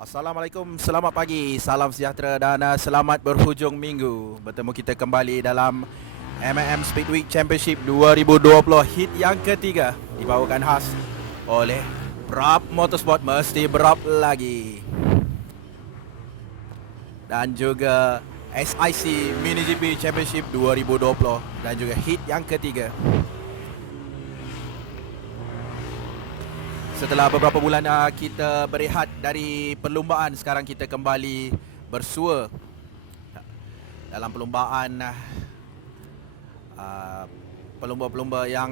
Assalamualaikum, selamat pagi, salam sejahtera dan selamat berhujung minggu. Bertemu kita kembali dalam M&M Speed Week Championship 2020 hit yang ketiga, dibawakan khas oleh Brab Motorsport, mesti Brab lagi. Dan juga SIC Mini GP Championship 2020 dan juga hit yang ketiga. Setelah beberapa bulan kita berehat dari perlumbaan, sekarang kita kembali bersua dalam perlumbaan pelumba-pelumba yang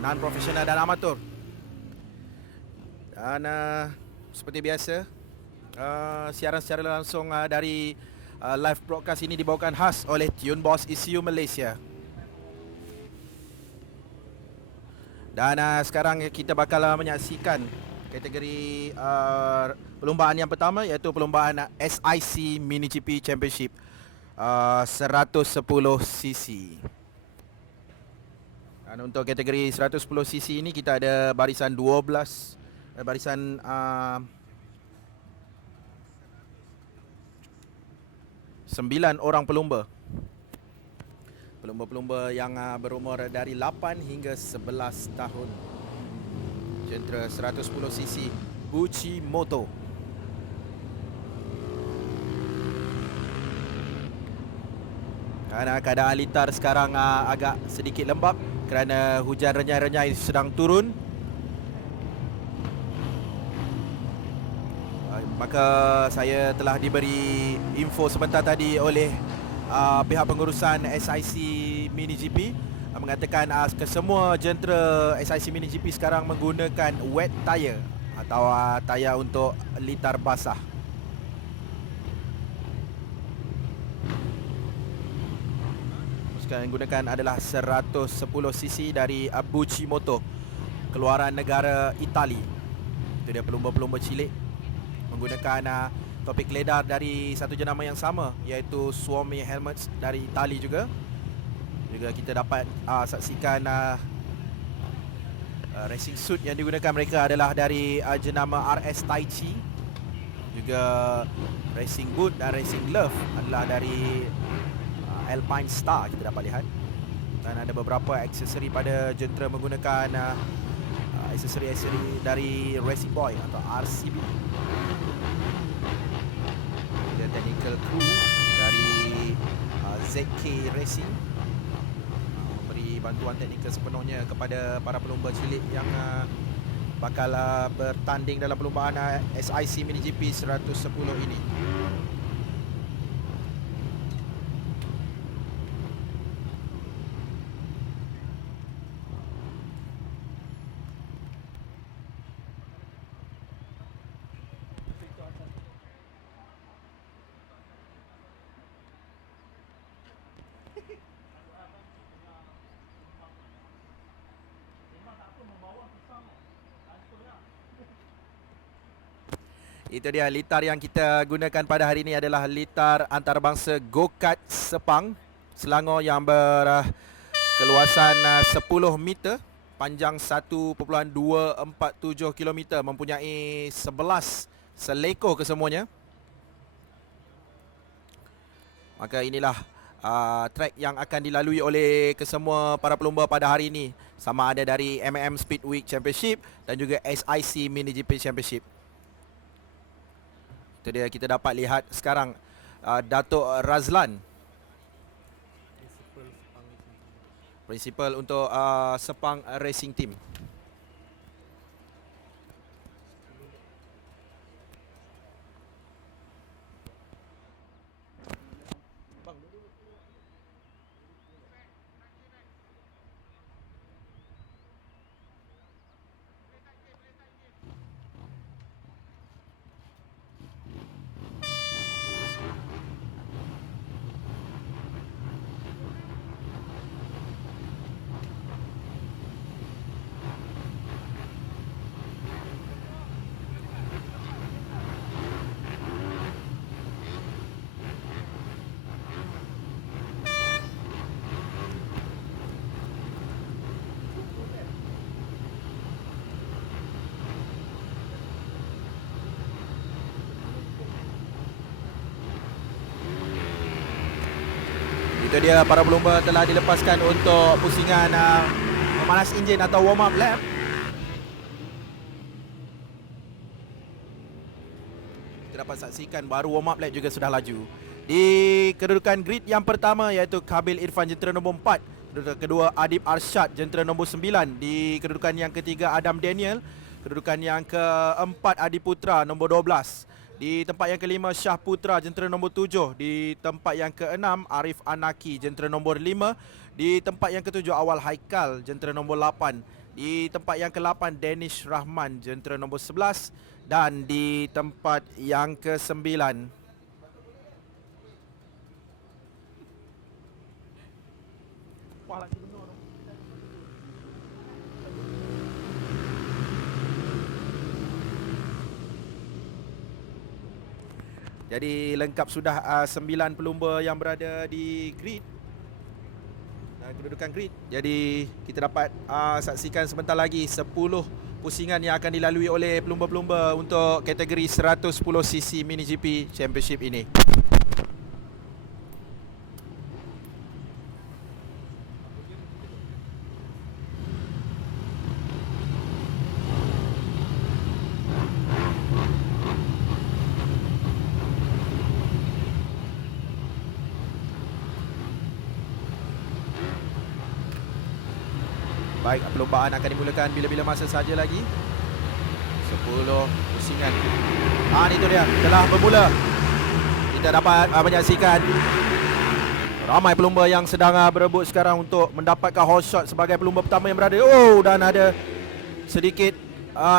non-profesional dan amatur. Dan seperti biasa, siaran secara langsung dari live broadcast ini dibawakan khas oleh Tune Boss ECU Malaysia. Dan sekarang kita bakal menyaksikan kategori perlumbaan yang pertama, iaitu perlumbaan SIC Mini GP Championship 110cc. Dan untuk kategori 110cc ini kita ada barisan 12, barisan 9 orang pelumba. Pelumba-pelumba yang berumur dari 8 hingga 11 tahun. Jentera 110cc Buchi Moto. Kerana keadaan litar sekarang agak sedikit lembap kerana hujan renyai-renyai sedang turun. Maka saya telah diberi info sebentar tadi oleh pihak pengurusan SIC Mini GP mengatakan kesemua jentera SIC Mini GP sekarang menggunakan wet tire atau tayar untuk litar basah. Sekarang yang gunakan adalah 110cc dari Buchi Moto, keluaran negara Itali. Itu dia pelumba-pelumba cilik menggunakan topik ledar dari satu jenama yang sama, iaitu Suomi Helmets dari Itali juga. Juga kita dapat saksikan racing suit yang digunakan mereka adalah dari jenama RS Taichi. Juga racing boot dan racing glove adalah dari Alpine Star, kita dapat lihat. Dan ada beberapa aksesori pada jentera menggunakan aksesori-aksesori dari Racing Boy atau RCB. Technical crew dari ZK Racing memberi bantuan teknikal sepenuhnya kepada para pelumba cilik yang bakal bertanding dalam perlumbaan SIC Mini GP 110 ini. Itu dia litar yang kita gunakan pada hari ini adalah litar antarabangsa Go-Kart Sepang Selangor yang berkeluasan 10 meter, panjang 1.247 km, mempunyai 11 selekor kesemuanya. Maka inilah track yang akan dilalui oleh kesemua para pelumba pada hari ini, sama ada dari M&M Speed Week Championship dan juga SIC Mini GP Championship. Itu dia, kita dapat lihat sekarang Datuk Razlan, Principal untuk Sepang Racing Team. Itu dia, para pelumba telah dilepaskan untuk pusingan memanas enjin atau warm up lap. Kita dapat saksikan baru warm up lap juga sudah laju. Di kedudukan grid yang pertama iaitu Kabil Irfan jentera nombor 4. Kedudukan kedua Adib Arsyad jentera nombor 9. Di kedudukan yang ketiga Adam Daniel. Kedudukan yang keempat Adi Putra nombor 12. Di tempat yang kelima Syah Putra jentera nombor 7. Di tempat yang keenam Arif Anaki jentera nombor 5. Di tempat yang ketujuh Awal Haikal jentera nombor 8. Di tempat yang ke-8 Danish Rahman jentera nombor 11. Dan di tempat yang ke-9 jadi lengkap sudah 9 pelumba yang berada di grid, kedudukan grid. Jadi kita dapat saksikan sebentar lagi 10 pusingan yang akan dilalui oleh pelumba-pelumba untuk kategori 110cc Mini GP Championship ini. Baik, perlombaan akan dimulakan bila-bila masa saja lagi. 10 pusingan. Itu dia, telah bermula. Kita dapat menyaksikan ramai pelumba yang sedang berebut sekarang untuk mendapatkan hot shot sebagai pelumba pertama yang berada. Dan ada sedikit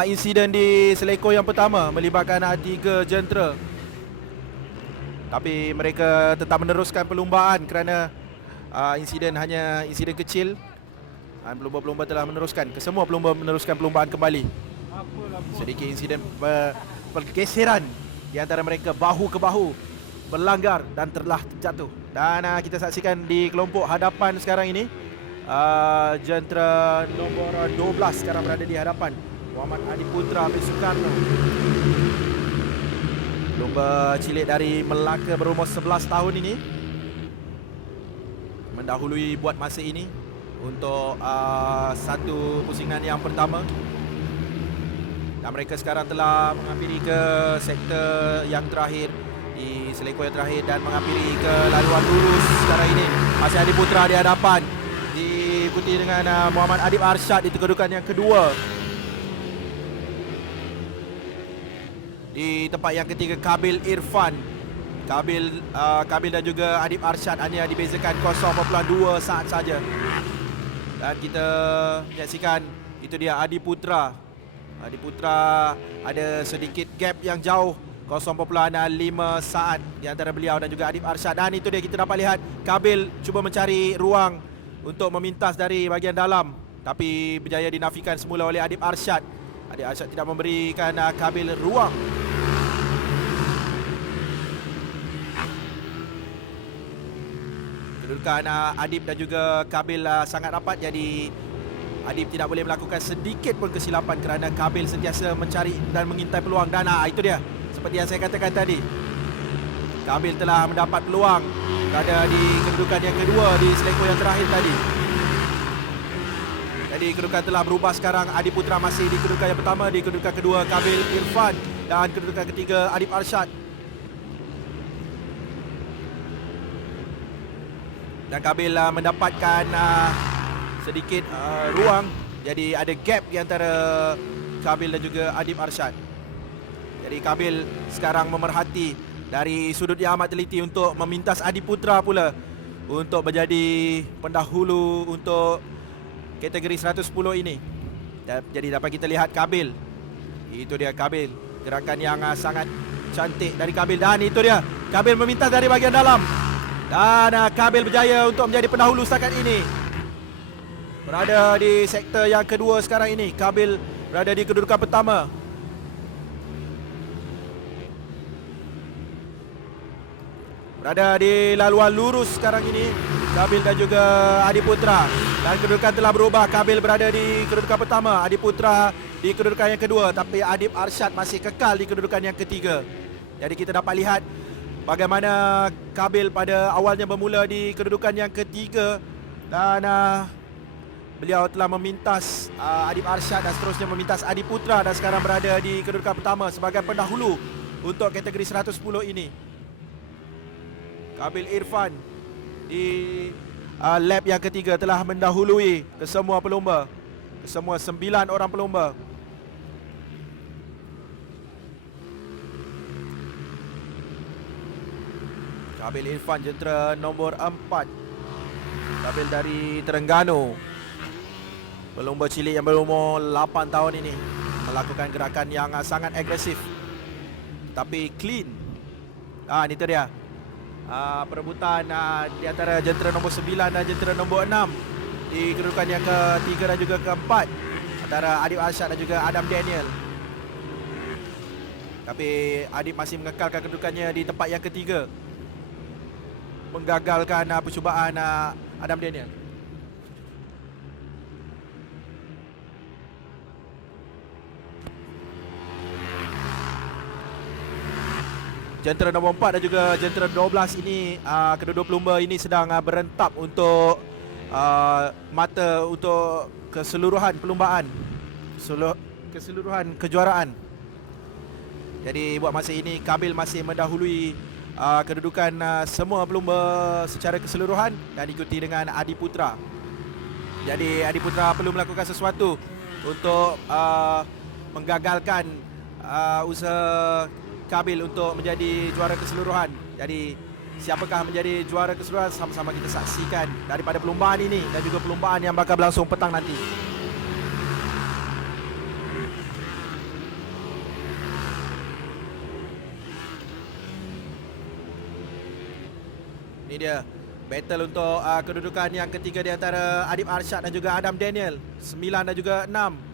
insiden di selekor yang pertama melibatkan 3 jentera. Tapi mereka tetap meneruskan perlumbaan kerana insiden hanya insiden kecil. Pelumba-pelumba telah meneruskan, kesemua pelumba meneruskan perlumbaan kembali. Sedikit insiden pergeseran di antara mereka, bahu ke bahu berlanggar dan telah terjatuh. Dan kita saksikan di kelompok hadapan sekarang ini, jentera nombor 12 sekarang berada di hadapan Muhammad Adi Putra bin Soekarno. Pelumba cilik dari Melaka berumur 11 tahun ini mendahului buat masa ini untuk satu pusingan yang pertama. Dan mereka sekarang telah menghampiri ke sektor yang terakhir, di selekor yang terakhir, dan menghampiri ke laluan lurus sekarang ini. Masih Adi Putra di hadapan, diikuti dengan Muhammad Adib Arsyad di kedudukan yang kedua. Di tempat yang ketiga Kabil Irfan. Kabil dan juga Adib Arsyad hanya dibezakan 0.2 saat saja. Dan kita menyaksikan itu dia Adi Putra. Adi Putra ada sedikit gap yang jauh, 0.5 saat di antara beliau dan juga Adib Arsyad. Dan itu dia, kita dapat lihat Kabil cuba mencari ruang untuk memintas dari bahagian dalam, tapi berjaya dinafikan semula oleh Adib Arsyad. Adib Arsyad tidak memberikan Kabil ruang. Kedudukan Adib dan juga Kabil sangat rapat, jadi Adib tidak boleh melakukan sedikit pun kesilapan kerana Kabil sentiasa mencari dan mengintai peluang. Dan itu dia, seperti yang saya katakan tadi, Kabil telah mendapat peluang berada di kedudukan yang kedua di selekor yang terakhir tadi. Jadi kedudukan telah berubah sekarang. Adi Putra masih di kedudukan yang pertama, di kedudukan kedua Kabil Irfan, dan kedudukan ketiga Adib Arsyad. Dan Kabil mendapatkan sedikit ruang, jadi ada gap di antara Kabil dan juga Adib Arsyad. Jadi Kabil sekarang memerhati dari sudut yang amat teliti untuk memintas Adi Putra pula untuk menjadi pendahulu untuk kategori 110 ini. Jadi dapat kita lihat Kabil. Itu dia Kabil, gerakan yang sangat cantik dari Kabil. Dan itu dia, Kabil memintas dari bahagian dalam. Dan Kabil berjaya untuk menjadi pendahulu setakat ini. Berada di sektor yang kedua sekarang ini. Kabil berada di kedudukan pertama. Berada di laluan lurus sekarang ini Kabil dan juga Adi Putra. Dan kedudukan telah berubah. Kabil berada di kedudukan pertama, Adi Putra di kedudukan yang kedua, tapi Adib Arsyad masih kekal di kedudukan yang ketiga. Jadi kita dapat lihat bagaimana Kabil pada awalnya bermula di kedudukan yang ketiga dan beliau telah memintas Adib Arsyad dan seterusnya memintas Adi Putra dan sekarang berada di kedudukan pertama sebagai pendahulu untuk kategori 110 ini. Kabil Irfan di lap yang ketiga telah mendahului kesemua pelumba, kesemua 9 orang pelumba. Kabil Irfan jentera nombor 4, Kabil dari Terengganu, pelumba cilik yang berumur 8 tahun ini, melakukan gerakan yang sangat agresif tapi clean. Ini tu dia perebutan di antara jentera nombor 9 dan jentera nombor 6 di kedudukan yang ketiga dan juga keempat, antara Adib Arsyad dan juga Adam Daniel. Tapi Adib masih mengekalkan kedudukannya di tempat yang ketiga, menggagalkan percubaan Adam Daniel. Jentera nombor 4 dan juga jentera 12 ini, kedua-dua pelumba ini sedang berentap untuk mata untuk keseluruhan perlumbaan, keseluruhan kejuaraan. Jadi buat masa ini Kabil masih mendahului kedudukan semua pelumba secara keseluruhan dan diikuti dengan Adi Putra. Jadi Adi Putra perlu melakukan sesuatu untuk menggagalkan usaha Kabil untuk menjadi juara keseluruhan. Jadi siapakah menjadi juara keseluruhan, sama-sama kita saksikan daripada perlumbaan ini dan juga perlumbaan yang bakal berlangsung petang nanti. Ini dia battle untuk kedudukan yang ketiga di antara Adib Arsyad dan juga Adam Daniel, 9 dan juga 6.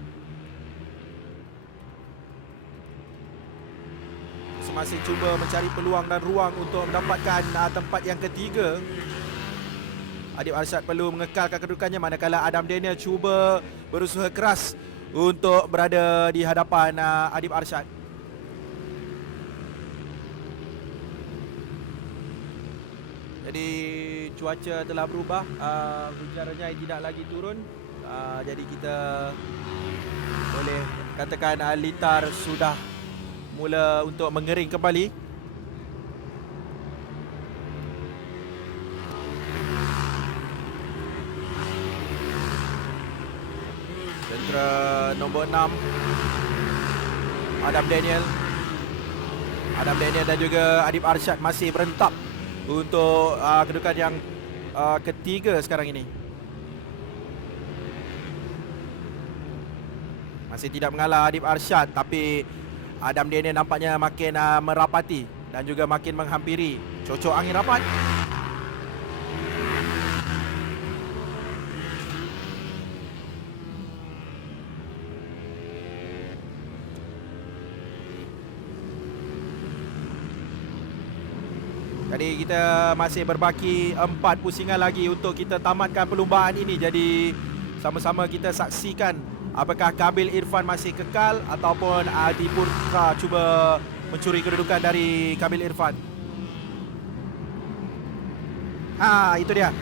Masih cuba mencari peluang dan ruang untuk mendapatkan tempat yang ketiga. Adib Arsyad perlu mengekalkan kedudukannya, manakala Adam Daniel cuba berusaha keras untuk berada di hadapan Adib Arsyad. Jadi cuaca telah berubah, hujannya tidak lagi turun, jadi kita boleh katakan litar sudah mula untuk mengering kembali. Jentera nombor 6 Adam Daniel dan juga Adib Arsyad masih berentap untuk kedudukan yang ketiga sekarang ini. Masih tidak mengalah Adib Arsyad, tapi Adam Daniel nampaknya makin merapati dan juga makin menghampiri. Cocok angin rapat. Jadi kita masih berbaki 4 pusingan lagi untuk kita tamatkan perlumbaan ini. Jadi sama-sama kita saksikan apakah Kabil Irfan masih kekal ataupun Adi Putra cuba mencuri kedudukan dari Kabil Irfan. Itu dia.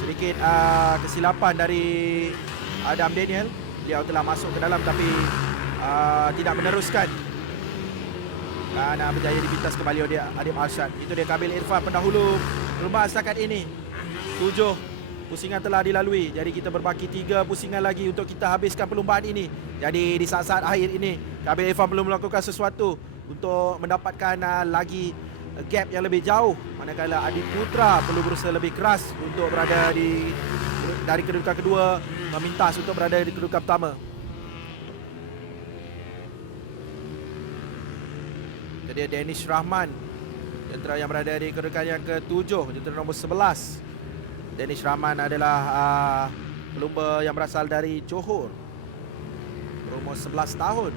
Sedikit kesilapan dari Adam Daniel. Dia telah masuk ke dalam tapi tidak meneruskan. Dan berjaya dipintas kembali oleh Adib Arsyad. Itu dia Kabil Irfan, pendahulu perlumbaan setakat ini. 7 pusingan telah dilalui. Jadi kita berbaki 3 pusingan lagi untuk kita habiskan perlumbaan ini. Jadi di saat-saat akhir ini Kabil Irfan perlu melakukan sesuatu untuk mendapatkan lagi gap yang lebih jauh, manakala Adi Putra perlu berusaha lebih keras untuk berada dari kedudukan kedua, memintas untuk berada di kedudukan pertama. Jadi Danish Rahman, jentera yang berada di kedudukan yang ke-7, jentera nombor 11. Danish Rahman adalah pelumba yang berasal dari Johor, berumur 11 tahun.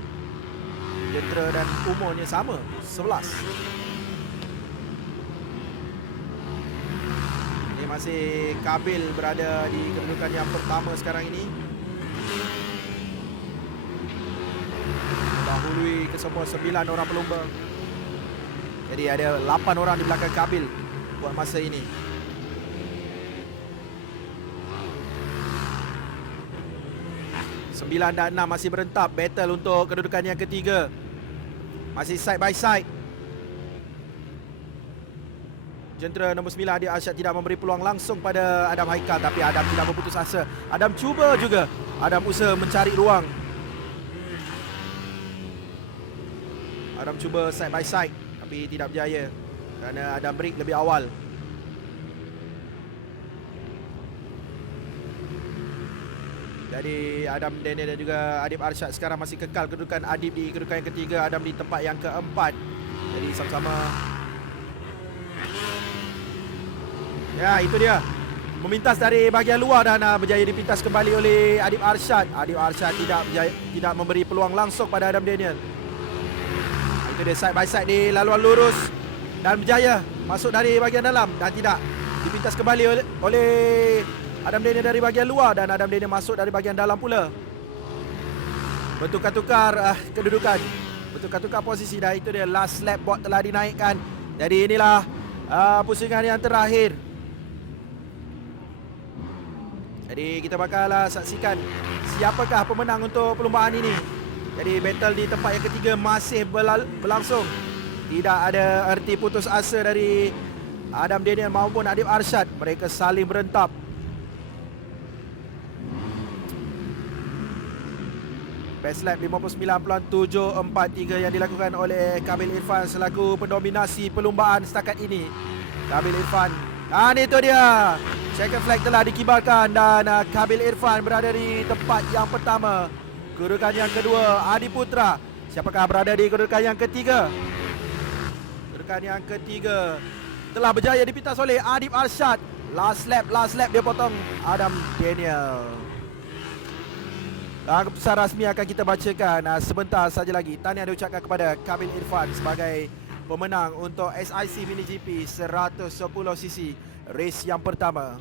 Jentera dan umurnya sama, 11. Ini masih Kabil berada di kedudukan yang pertama sekarang ini, mendahului kesemua 9 orang pelumba. Jadi ada 8 orang di belakang Kabil buat masa ini. Sembilan dan 6 masih berentap battle untuk kedudukan yang ketiga. Masih side by side. Jentera nombor 9 Adib Arsyad tidak memberi peluang langsung pada Adam Haikal, tapi Adam tidak berputus asa. Adam cuba juga. Adam usaha mencari ruang. Adam cuba side by side tapi tidak berjaya kerana Adam break lebih awal. Jadi Adam Daniel dan juga Adib Arsyad sekarang masih kekal kedudukan. Adib di kedudukan yang ketiga, Adam di tempat yang keempat. Jadi sama-sama. Ya, itu dia. Memintas dari bahagian luar dan berjaya dipintas kembali oleh Adib Arsyad. Adib Arsyad tidak memberi peluang langsung pada Adam Daniel. Itu dia side by side di laluan lurus dan berjaya masuk dari bahagian dalam dan tidak dipintas kembali oleh Adam Daniel dari bahagian luar dan Adam Daniel masuk dari bahagian dalam pula. Bertukar-tukar kedudukan, bertukar-tukar posisi dah. Itu dia, last lap board telah dinaikkan. Jadi inilah pusingan yang terakhir. Jadi kita bakal saksikan siapakah pemenang untuk perlumbaan ini. Jadi battle di tempat yang ketiga masih berlangsung. Tidak ada erti putus asa dari Adam Daniel maupun Adib Arsyad. Mereka saling berentap. Best lap 59.743 yang dilakukan oleh Kabil Irfan selaku pendominasi perlumbaan setakat ini. Kabil Irfan. Itu dia. Second flag telah dikibarkan dan Kabil Irfan berada di tempat yang pertama. Kedudukan yang kedua Adi Putra. Siapakah berada di kedudukan yang ketiga? Kedudukan yang ketiga telah berjaya dipintas oleh Adib Arsyad. Last lap dia potong Adam Daniel. Keputusan rasmi akan kita bacakan sebentar saja lagi. Tahniah diucapkan kepada Kabil Irfan sebagai pemenang untuk SIC Mini GP 110cc race yang pertama.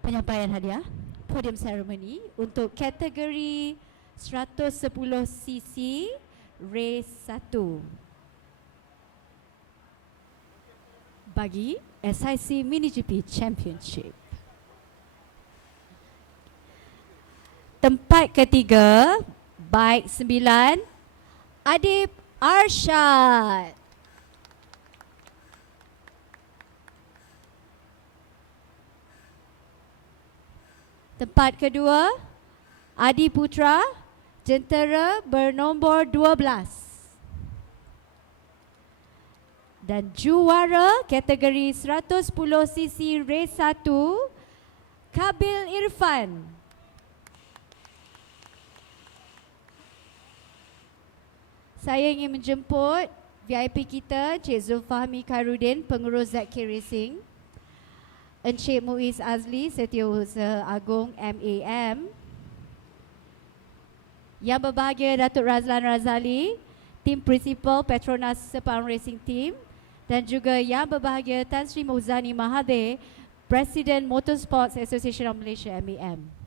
Penyampaian hadiah podium ceremony untuk kategori 110cc race 1 bagi SIC Mini GP Championship. Tempat ketiga bike 9 Adib Arsyad. Tempat kedua, Adi Putra, jentera bernombor 12. Dan juara kategori 110cc race 1, Kabil Irfan. Saya ingin menjemput VIP kita, Cik Zulfahmi Khairuddin, pengurus ZK Racing. Encik Muiz Azli, Setiausaha Agung MAM. Yang berbahagia Datuk Razlan Razali, tim Principal Petronas Sepang Racing Team. Dan juga yang berbahagia Tan Sri Muzani Mahathir, Presiden Motorsports Association of Malaysia MAM.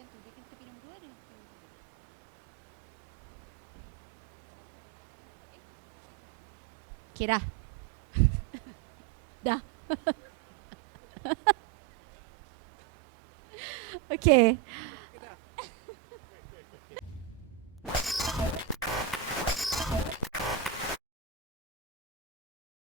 macam tu. Dia kena tepi nombor 2 dia. Okay dah. Dah. Okay.